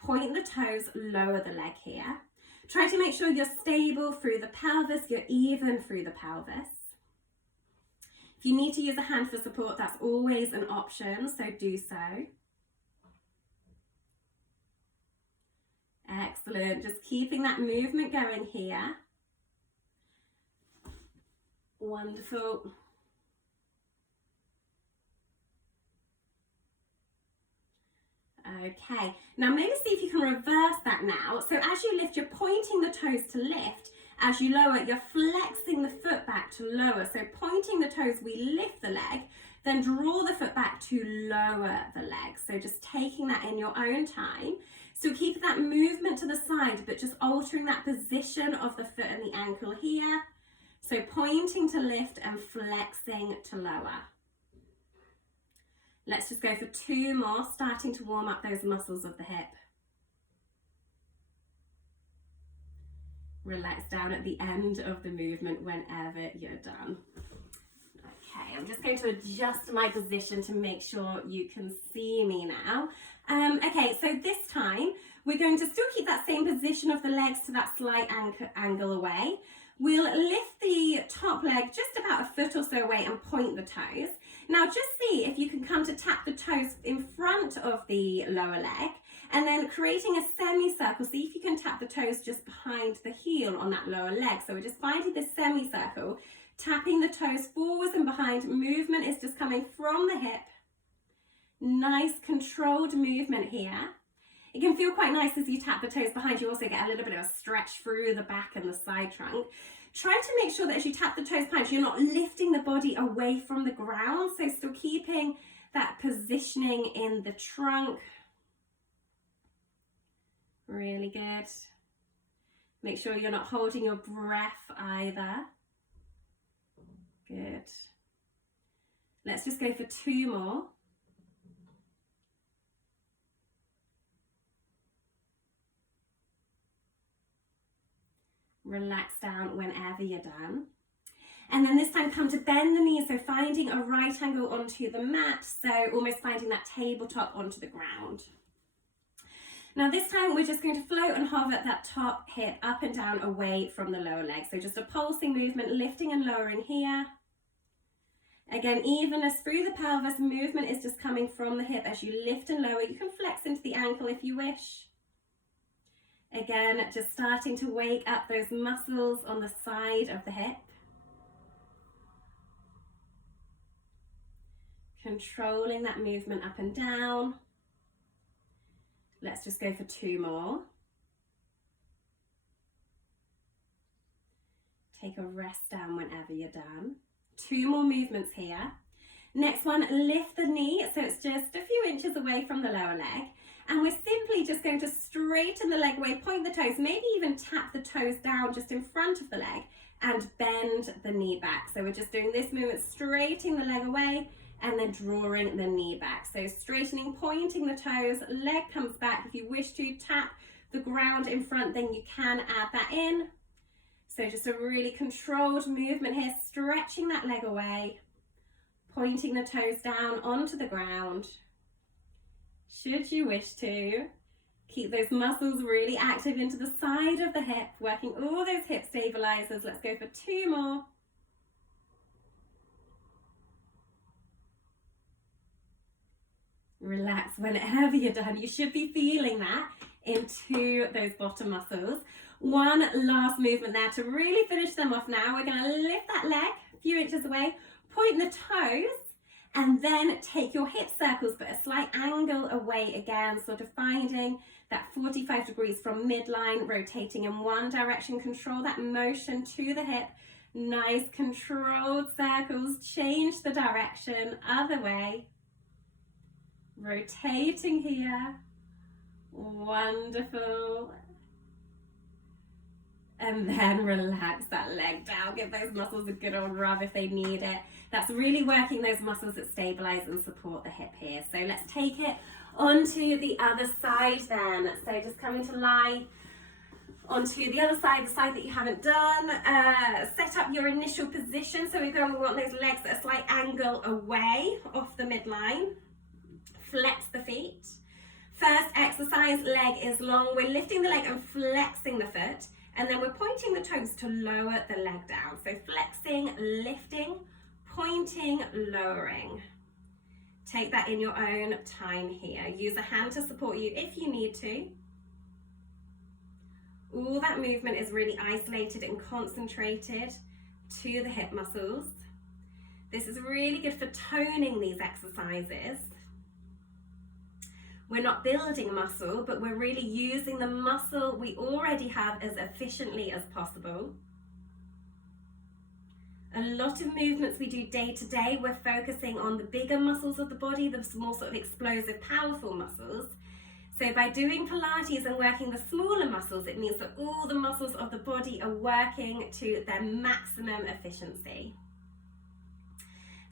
Point the toes, lower the leg here. Try to make sure you're stable through the pelvis, you're even through the pelvis. If you need to use a hand for support, that's always an option, so do so. Excellent, just keeping that movement going here. Wonderful. Okay, now maybe see if you can reverse that now. So as you lift, you're pointing the toes to lift. As you lower, you're flexing the foot back to lower. So pointing the toes, we lift the leg, then draw the foot back to lower the leg. So just taking that in your own time. So keep that movement to the side, but just altering that position of the foot and the ankle here. So pointing to lift and flexing to lower. Let's just go for 2 more, starting to warm up those muscles of the hip. Relax down at the end of the movement whenever you're done. Okay, I'm just going to adjust my position to make sure you can see me now. Okay, so this time we're going to still keep that same position of the legs to that slight angle away. We'll lift the top leg just about a foot or so away and point the toes. Now just see if you can come to tap the toes in front of the lower leg and then creating a semicircle. See if you can tap the toes just behind the heel on that lower leg. So we're just finding this semicircle, tapping the toes forwards and behind. Movement is just coming from the hip. Nice controlled movement here. It can feel quite nice as you tap the toes behind. You also get a little bit of a stretch through the back and the side trunk. Try to make sure that as you tap the toes behind, you're not lifting the body away from the ground. So still keeping that positioning in the trunk. Really good. Make sure you're not holding your breath either. Good. Let's just go for 2 more. Relax down whenever you're done. And then this time come to bend the knees, so finding a right angle onto the mat, so almost finding that tabletop onto the ground. Now this time we're just going to float and hover that top hip up and down away from the lower leg. So just a pulsing movement, lifting and lowering here. Again, evenness through the pelvis, movement is just coming from the hip as you lift and lower. You can flex into the ankle if you wish. Again, just starting to wake up those muscles on the side of the hip. Controlling that movement up and down. Let's just go for 2 more. Take a rest down whenever you're done. 2 more movements here. Next one, lift the knee, so it's just a few inches away from the lower leg. And we're simply just going to straighten the leg away, point the toes, maybe even tap the toes down just in front of the leg and bend the knee back. So we're just doing this movement, straightening the leg away and then drawing the knee back. So straightening, pointing the toes, leg comes back. If you wish to tap the ground in front, then you can add that in. So just a really controlled movement here, stretching that leg away, pointing the toes down onto the ground. Should you wish to, Keep those muscles really active into the side of the hip, working all those hip stabilizers. Let's go for 2 more. Relax whenever you're done. You should be feeling that into those bottom muscles. One last movement there to really finish them off now. We're going to lift that leg a few inches away, point the toes, and then take your hip circles, but a slight angle away again, sort of finding that 45 degrees from midline, rotating in one direction. Control that motion to the hip. Nice controlled circles. Change the direction, other way. Rotating here. Wonderful. And then relax that leg down. Give those muscles a good old rub if they need it. That's really working those muscles that stabilize and support the hip here. So let's take it onto the other side then. So just coming to lie onto the other side, the side that you haven't done. Set up your initial position. So we want those legs at a slight angle away off the midline. Flex the feet. First exercise, leg is long. We're lifting the leg and flexing the foot. And then we're pointing the toes to lower the leg down. So flexing, lifting, pointing, lowering. Take that in your own time here. Use a hand to support you if you need to. All that movement is really isolated and concentrated to the hip muscles. This is really good for toning these exercises. We're not building muscle, but we're really using the muscle we already have as efficiently as possible. A lot of movements we do day to day, we're focusing on the bigger muscles of the body, the more sort of explosive, powerful muscles. So by doing Pilates and working the smaller muscles, it means that all the muscles of the body are working to their maximum efficiency.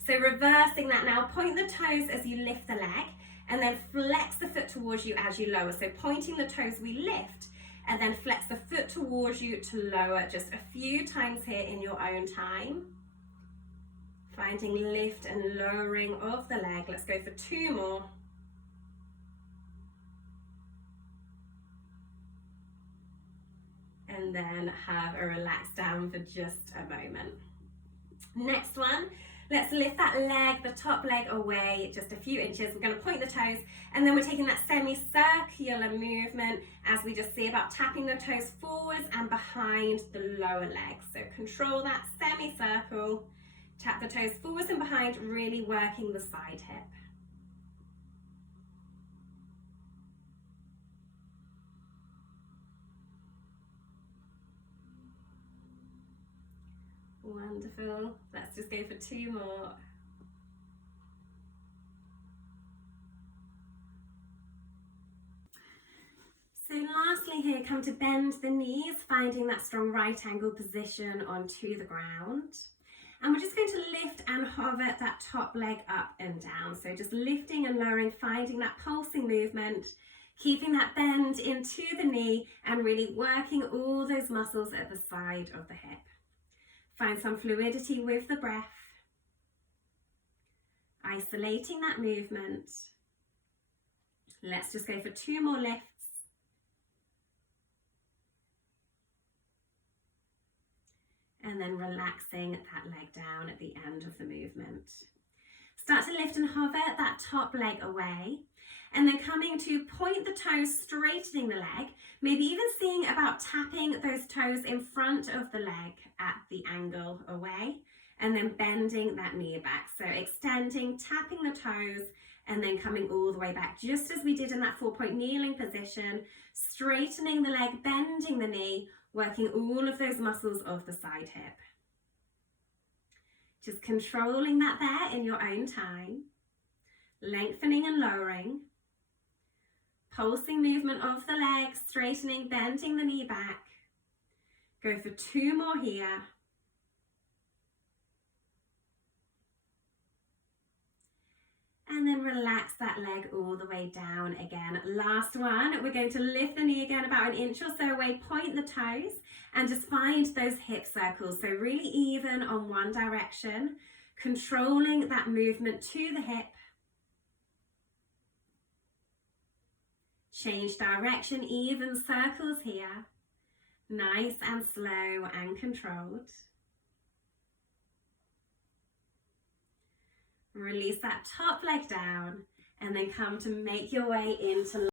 So reversing that now, point the toes as you lift the leg, and then flex the foot towards you as you lower. So pointing the toes, we lift, and then flex the foot towards you to lower. Just a few times here in your own time. Finding lift and lowering of the leg. Let's go for 2 more. And then have a relax down for just a moment. Next one. Let's lift that leg, the top leg away just a few inches. We're going to point the toes, and then we're taking that semicircular movement as we just see about tapping the toes forwards and behind the lower leg. So control that semicircle, tap the toes forwards and behind, really working the side hip. Wonderful. Let's just go for 2 more. So lastly here, come to bend the knees, finding that strong right angle position onto the ground. And we're just going to lift and hover that top leg up and down. So just lifting and lowering, finding that pulsing movement, keeping that bend into the knee and really working all those muscles at the side of the hip. Find some fluidity with the breath, isolating that movement. Let's just go for 2 more lifts. And then relaxing that leg down at the end of the movement. Start to lift and hover that top leg away. And then coming to point the toes, straightening the leg, maybe even seeing about tapping those toes in front of the leg at the angle away, and then bending that knee back. So extending, tapping the toes, and then coming all the way back, just as we did in that 4-point kneeling position, straightening the leg, bending the knee, working all of those muscles of the side hip. Just controlling that there in your own time, lengthening and lowering. Pulsing movement of the leg, straightening, bending the knee back. Go for 2 more here. And then relax that leg all the way down again. Last one, we're going to lift the knee again about 1 inch or so away, point the toes, and just find those hip circles. So really even on one direction, controlling that movement to the hip. Change direction, even circles here. Nice and slow and controlled. Release that top leg down and then come to make your way into